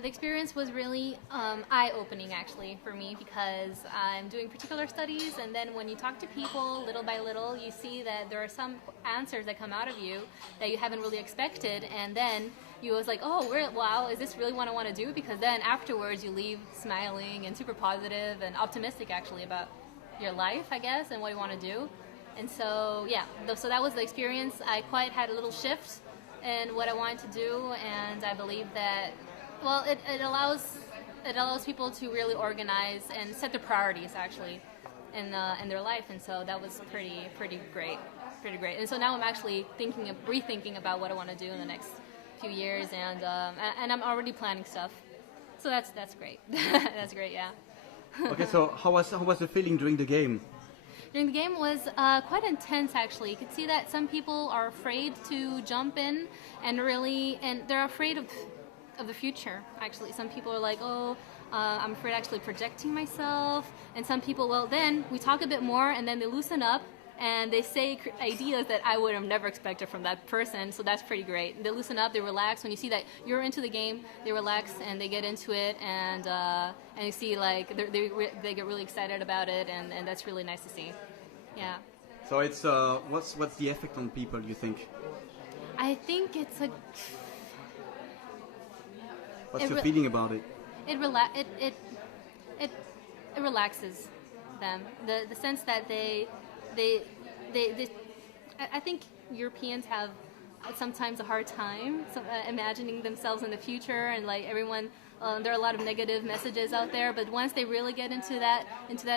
The experience was really eye-opening, actually, for me, because I'm doing particular studies, and then when you talk to people little by little, you see that there are some answers that come out of you that you haven't really expected, and then you was like, oh, wow, is this really what I want to do? Because then afterwards you leave smiling and super positive and optimistic, actually, about your life, I guess, and what you want to do. And so, yeah, so that was the experience. I quite had a little shift in what I wanted to do, and I believe that, well, it allows people to really organize and set their priorities, actually, in their life, and so that was pretty great. And so now I'm actually rethinking about what I want to do in the next few years, and I'm already planning stuff. So that's great. That's great, yeah. Okay, so how was the feeling during the game? During the game was quite intense, actually. You could see that some people are afraid to jump in, and they're afraid of the future, actually. Some people are like, oh, I'm afraid actually projecting myself, and some people, well, then we talk a bit more, and then they loosen up, and they say ideas that I would have never expected from that person, so that's pretty great. They loosen up, they relax. When you see that you're into the game, they relax and they get into it, and you see like they get really excited about it, and that's really nice to see. Yeah. So it's what's the effect on people, you think? I think it's a. What's your feeling about it? It relaxes them. The sense that they I think Europeans have sometimes a hard time imagining themselves in the future, and like everyone, there are a lot of negative messages out there. But once they really get into that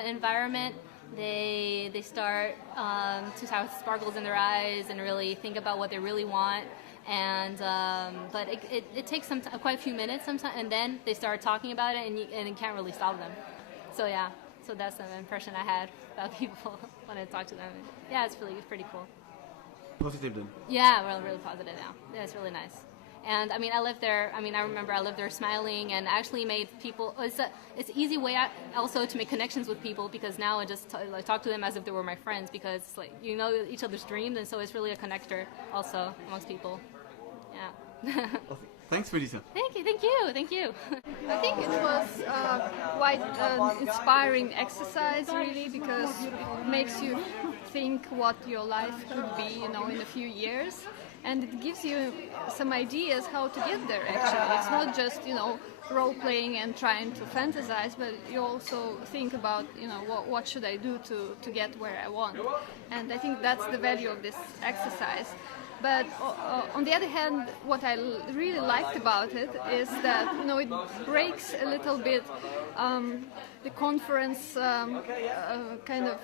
environment, they start to have sparkles in their eyes and really think about what they really want. And but it takes quite a few minutes sometimes, and then they start talking about it, and you can't really stop them. So yeah. So that's the impression I had about people when I talk to them. Yeah, it's pretty cool. Positive then? Yeah, really positive now. Yeah, it's really nice. And I mean, I lived there. I mean, I remember I lived there smiling, and actually made people. It's an easy way also to make connections with people, because now I just talk to them as if they were my friends, because it's like you know each other's dreams, and so it's really a connector also amongst people. Yeah. Thanks, Melissa. Thank you. I think it was quite inspiring exercise, really, because it makes you think what your life could be, in a few years, and it gives you some ideas how to get there. Actually, it's not just role playing and trying to fantasize, but you also think about what should I do to get where I want, and I think that's the value of this exercise. But on the other hand, what I really liked about it is that it breaks a little bit the conference kind of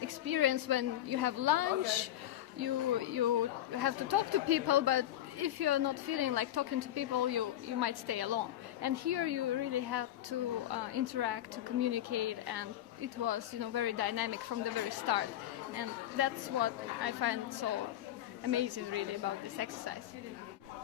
experience when you have lunch. You have to talk to people, but if you're not feeling like talking to people, you might stay alone. And here you really have to interact, to communicate, and it was very dynamic from the very start. And that's what I find so amazing, really, about this exercise.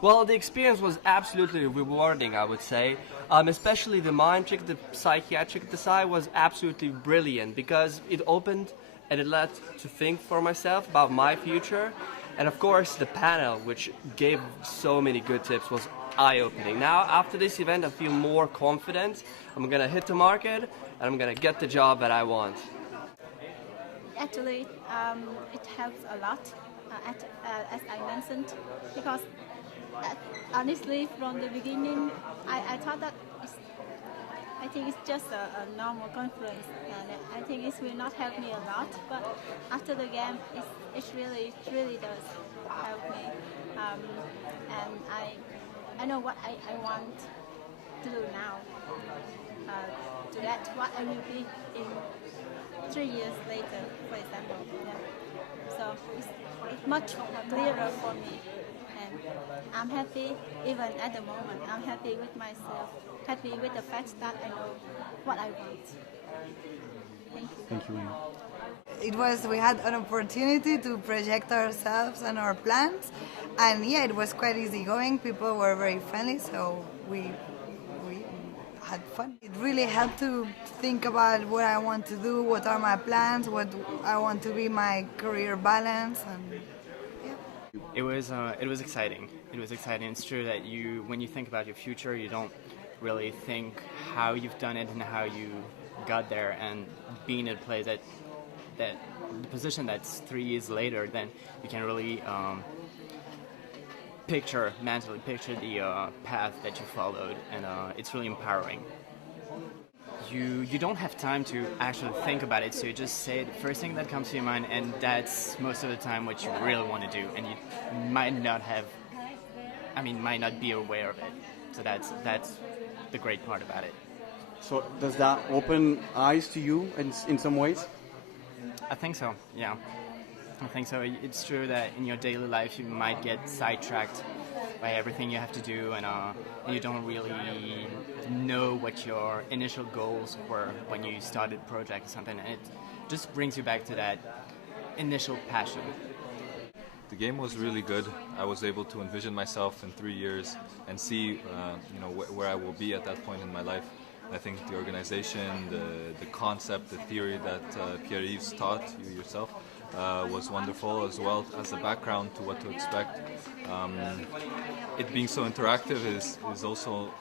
Well, the experience was absolutely rewarding, I would say. Especially the mind trick, the psychiatric side was absolutely brilliant, because it opened and it led to think for myself about my future. And of course, the panel, which gave so many good tips, was eye-opening. Now, after this event, I feel more confident. I'm gonna hit the market and I'm gonna get the job that I want. Actually, it helps a lot. As I mentioned, because honestly, from the beginning, I thought that I think it's just a normal conference, and I think it will not help me a lot. But after the game, it really does help me, and I know what I want to do now. To get what I will be in 3 years later, for example. Yeah. So it's much clearer for me, and I'm happy even at the moment. I'm happy with myself, happy with the fact that I know what I want. Thank you. Thank you. We had an opportunity to project ourselves and our plans, and yeah, it was quite easygoing. People were very friendly, so we had fun. It really helped to think about what I want to do, what are my plans, what I want to be my career balance, and yeah. It was exciting. It was exciting. It's true that when you think about your future, you don't really think how you've done it and how you got there, and being in a place that the position that's 3 years later, then you can really mentally picture the path that you followed, and it's really empowering. You don't have time to actually think about it, so you just say the first thing that comes to your mind, and that's most of the time what you really want to do, and you might not be aware of it. So that's the great part about it. So does that open eyes to you in some ways? I think so, yeah. I think so. It's true that in your daily life you might get sidetracked by everything you have to do, and you don't really know what your initial goals were when you started a project or something, and it just brings you back to that initial passion. The game was really good. I was able to envision myself in 3 years and see where I will be at that point in my life. I think the organization, the concept, the theory that Pierre-Yves taught you yourself was wonderful, as well as the background to what to expect. It being so interactive is also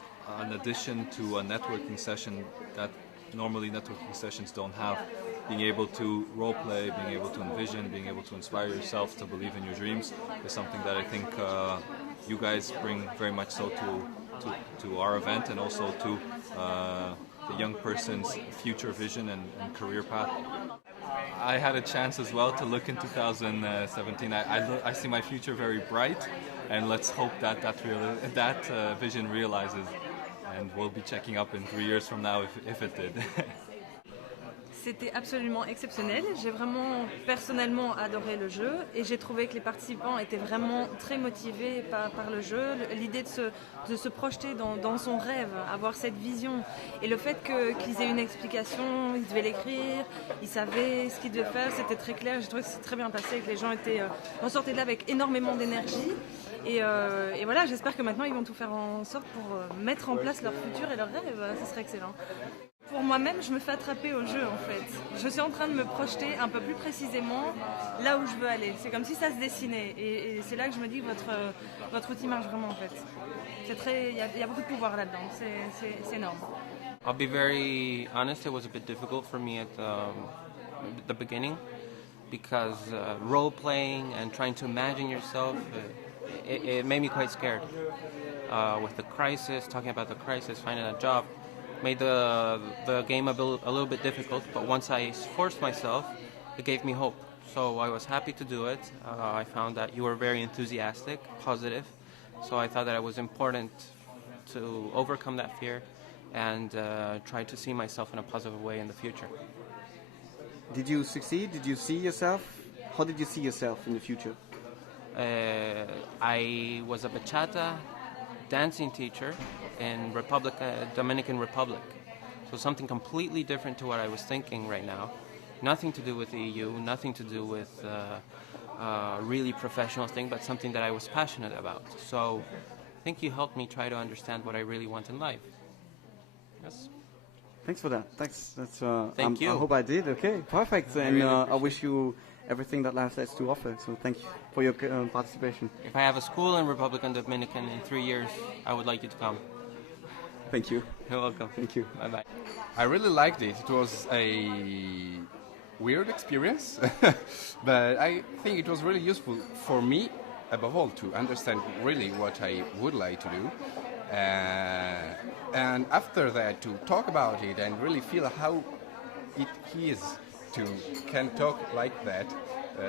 an addition to a networking session that normally networking sessions don't have. Being able to role play, being able to envision, being able to inspire yourself to believe in your dreams is something that I think you guys bring very much so to our event, and also to the young person's future vision and career path. I had a chance as well to look in 2017. I see my future very bright, and let's hope that vision realizes, and we'll be checking up in 3 years from now if it did. C'était absolument exceptionnel. J'ai vraiment personnellement adoré le jeu, et j'ai trouvé que les participants étaient vraiment très motivés par le jeu. L'idée de se projeter dans son rêve, avoir cette vision, et le fait qu'ils aient une explication, ils devaient l'écrire, ils savaient ce qu'ils devaient faire, c'était très clair. J'ai trouvé que c'était très bien passé, que les gens en sortaient de là avec énormément d'énergie. Et voilà, j'espère que maintenant ils vont tout faire en sorte pour mettre en place leur futur et leur rêve. Ce serait excellent. Pour moi-même, je me fais attraper au jeu en fait. Je suis en train de me projeter un peu plus précisément là où je veux aller. C'est comme si ça se dessinait, et c'est là que je me dis que votre outil marche vraiment en fait. Il y a beaucoup de pouvoir là-dedans, c'est énorme. I'll be very honest, it was a bit difficult for me at the beginning, because role-playing and trying to imagine yourself, it made me quite scared. With the crisis, talking about the crisis, finding a job, made the game a little bit difficult, but once I forced myself, it gave me hope. So I was happy to do it. I found that you were very enthusiastic, positive, so I thought that it was important to overcome that fear and try to see myself in a positive way in the future. Did you succeed? Did you see yourself? How did you see yourself in the future? I was a bachata dancing teacher in Dominican Republic. So something completely different to what I was thinking right now. Nothing to do with the EU, nothing to do with really professional thing, but something that I was passionate about. So I think you helped me try to understand what I really want in life. Yes. Thanks for that. Thanks. Thank you. I hope I did. Okay, perfect. And really I wish you everything that life has to offer. So thank you for your participation. If I have a school in Republic and Dominican in 3 years, I would like you to come. Thank you. You're welcome. Thank you. Bye-bye. I really liked it. It was a weird experience, but I think it was really useful for me, above all, to understand really what I would like to do. And after that, to talk about it and really feel how it is can talk like that,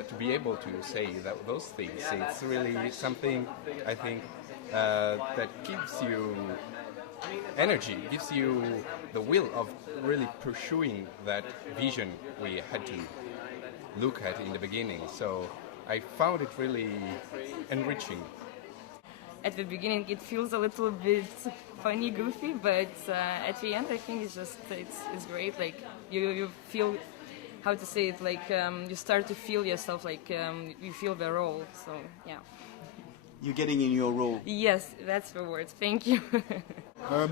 to be able to say those things. It's really something, I think, that gives you energy, gives you the will of really pursuing that vision we had to look at in the beginning. So I found it really enriching. At the beginning it feels a little bit funny, goofy, but at the end I think it's great. Like you feel, how to say it, like you start to feel yourself, like you feel the role. So yeah. You're getting in your role. Yes, that's the word. Thank you.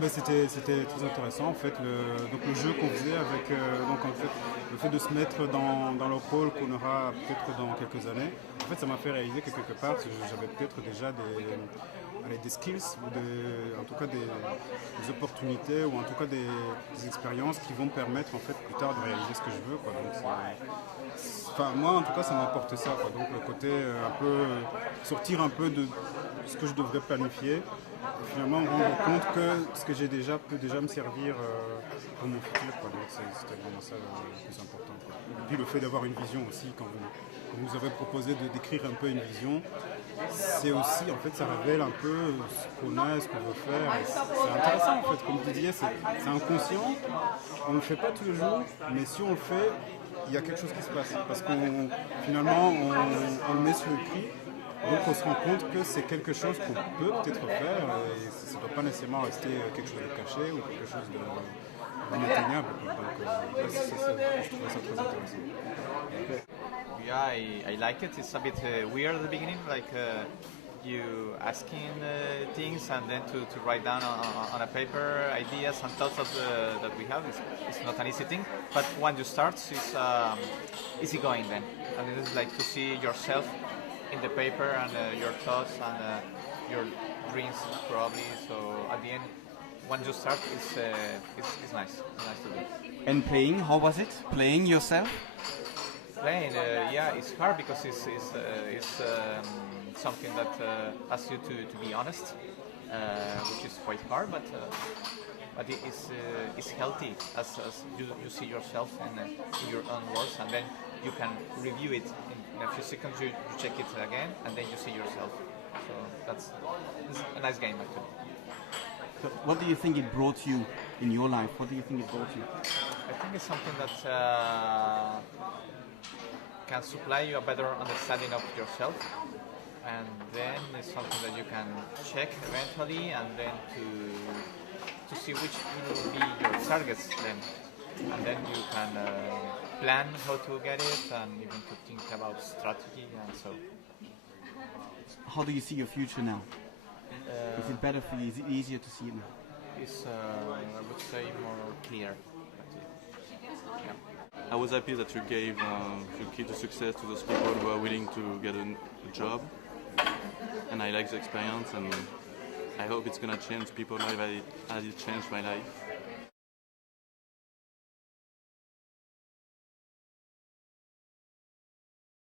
C'était très intéressant en fait. Donc le jeu qu'on faisait avec donc en fait le fait de se mettre dans le rôle qu'on aura peut-être dans quelques années. En fait, ça m'a fait réaliser que quelque part j'avais peut-être déjà des skills ou en tout cas des opportunités ou en tout cas des expériences qui vont me permettre en fait plus tard de réaliser ce que je veux, quoi. Donc moi en tout cas ça m'apporte ça, quoi. Donc le côté un peu sortir un peu de ce que je devrais planifier et finalement me rendre compte que ce que j'ai déjà peut déjà me servir pour mon futur, quoi. Donc c'était vraiment ça le plus important, quoi. Et puis le fait d'avoir une vision aussi, quand vous nous avez proposé de décrire un peu une vision, c'est aussi, en fait, ça révèle un peu ce qu'on a, ce qu'on veut faire. C'est intéressant, en fait, comme tu disais, c'est inconscient, on ne le fait pas tous les jours, mais si on le fait, il y a quelque chose qui se passe. Parce qu'on finalement, on le met sur le prix, donc on se rend compte que c'est quelque chose qu'on peut peut-être faire, et ça ne doit pas nécessairement rester quelque chose de caché ou quelque chose d'inatteignable. Donc je trouve ça très intéressant. Yeah, I like it. It's a bit weird at the beginning, like you asking things and then to write down on a paper ideas and thoughts that we have. It's not an easy thing, but when you start, it's easy going then. And it is like to see yourself in the paper and your thoughts and your dreams probably. So at the end, when you start, it's nice. It's nice to do. And playing, how was it? Playing yourself? Playing, yeah, it's hard because it's something that asks you to be honest, which is quite hard, but it is healthy as you see yourself in your own words, and then you can review it in a few seconds. You check it again, and then you see yourself. So it's a nice game actually. So what do you think it brought you in your life? What do you think it brought you? I think it's something that can supply you a better understanding of yourself, and then it's something that you can check eventually, and then to see which will be your targets then, and then you can plan how to get it and even to think about strategy and so. How do you see your future now? Is it better for you? Is it easier to see it now? It's I would say more clear. Yeah. I was happy that you gave the key to success to those people who are willing to get a job, and I like the experience, and I hope it's gonna change people's life as it changed my life.